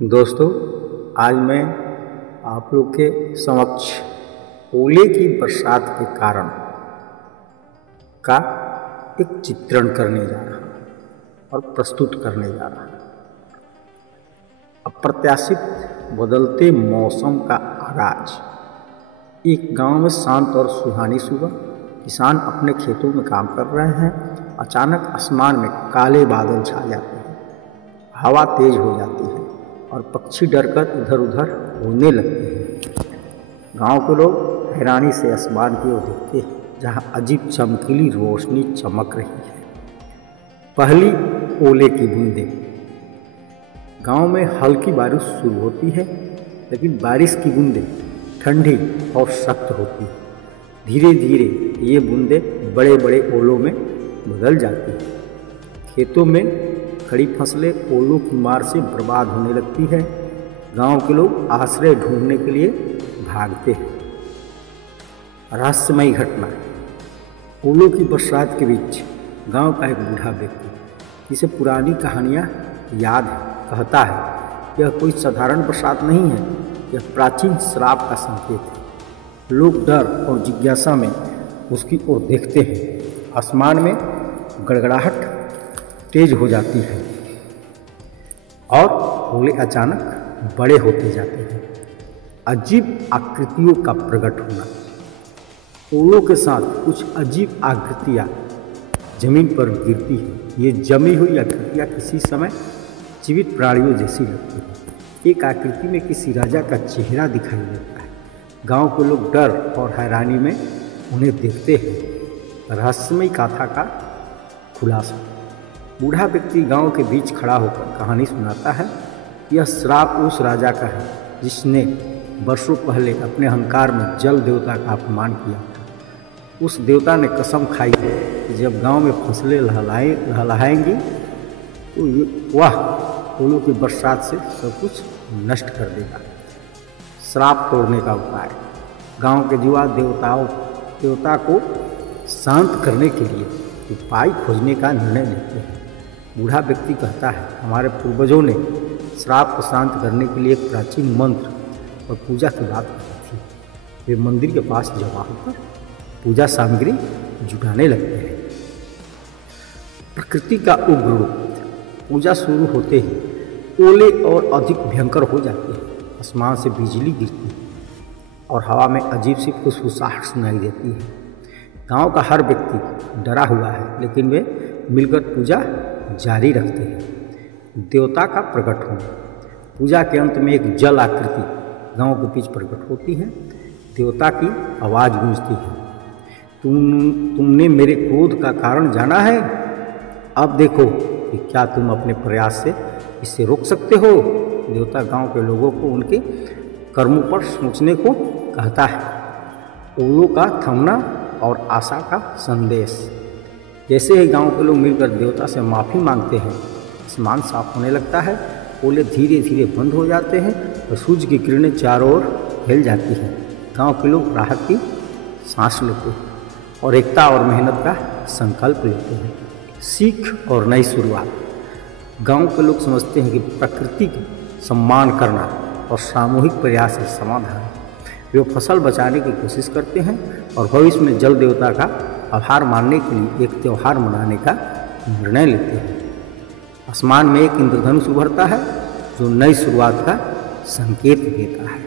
दोस्तों, आज मैं आप लोग के समक्ष ओले की बरसात के कारण का एक चित्रण करने जा रहा हूँ और प्रस्तुत करने जा रहा हूँ। अप्रत्याशित बदलते मौसम का आगाज। एक गांव में शांत और सुहानी सुबह। किसान अपने खेतों में काम कर रहे हैं। अचानक आसमान में काले बादल छा जाते हैं, हवा तेज हो जाती है और पक्षी डरकर इधर उधर उड़ने लगते हैं। गांव के लोग हैरानी से आसमान की ओर देखते हैं, जहां अजीब चमकीली रोशनी चमक रही है। पहली ओले की बूंदें। गांव में हल्की बारिश शुरू होती है, लेकिन बारिश की बूंदें ठंडी और सख्त होती है। धीरे धीरे ये बूंदें बड़े बड़े ओलों में बदल जाती हैं। खेतों में खड़ी फसलें ओलों की मार से बर्बाद होने लगती है। गांव के लोग आश्रय ढूंढने के लिए भागते हैं। रहस्यमयी घटना। ओलों की बरसात के बीच गांव का एक बूढ़ा व्यक्ति, जिसे पुरानी कहानियां याद है, कहता है यह कोई साधारण बरसात नहीं है, यह प्राचीन श्राप का संकेत है। लोग डर और जिज्ञासा में उसकी ओर देखते हैं। आसमान में गड़गड़ाहट तेज हो जाती है और ओले अचानक बड़े होते जाते हैं। अजीब आकृतियों का प्रकट होना। ओलों के साथ कुछ अजीब आकृतियाँ जमीन पर गिरती हैं। ये जमी हुई आकृतियाँ किसी समय जीवित प्राणियों जैसी लगती हैं। एक आकृति में किसी राजा का चेहरा दिखाई देता है। गांव के लोग डर और हैरानी में उन्हें देखते हैं। रहस्यमयी गाथा का खुलासा। बूढ़ा व्यक्ति गांव के बीच खड़ा होकर कहानी सुनाता है। यह श्राप उस राजा का है जिसने वर्षों पहले अपने अहंकार में जल देवता का अपमान किया था। उस देवता ने कसम खाई कि जब गांव में फसलें लहलहाएंगी तो वह ओलों की बरसात से सब कुछ नष्ट कर देगा। श्राप तोड़ने का उपाय। गांव के युवा देवता को शांत करने के लिए उपाय खोजने का निर्णय लेते हैं। बूढ़ा व्यक्ति कहता है, हमारे पूर्वजों ने श्राप को शांत करने के लिए एक प्राचीन मंत्र और पूजा की बात की थी। वे मंदिर के पास जमा होकर पूजा सामग्री जुटाने लगते हैं। प्रकृति का उग्र रूप। पूजा शुरू होते ही ओले और अधिक भयंकर हो जाते हैं। आसमान से बिजली गिरती है और हवा में अजीब सी फुसफुसाहट सुनाई देती है। गांव का हर व्यक्ति डरा हुआ है, लेकिन वे मिलकर पूजा जारी रखते हैं। देवता का प्रकट होना। पूजा के अंत में एक जल आकृति गांव के बीच प्रकट होती है। देवता की आवाज़ गूंजती है, तुमने मेरे क्रोध का कारण जाना है। अब देखो कि क्या तुम अपने प्रयास से इसे रोक सकते हो। देवता गांव के लोगों को उनके कर्मों पर सोचने को कहता है। ओलों का थमना और आशा का संदेश। जैसे ही गांव के लोग मिलकर देवता से माफ़ी मांगते हैं, आसमान साफ होने लगता है। ओले धीरे धीरे बंद हो जाते हैं और सूर्य की किरणें चारों ओर फैल जाती हैं। गांव के लोग राहत की सांस लेते हैं और एकता और मेहनत का संकल्प लेते हैं। सीख और नई शुरुआत। गांव के लोग समझते हैं कि प्रकृति का सम्मान करना और सामूहिक प्रयास से समाधान है। वे फसल बचाने की कोशिश करते हैं और भविष्य में जल देवता का आभार मानने के लिए एक त्यौहार मनाने का निर्णय लेते हैं। आसमान में एक इंद्रधनुष उभरता है जो नई शुरुआत का संकेत देता है।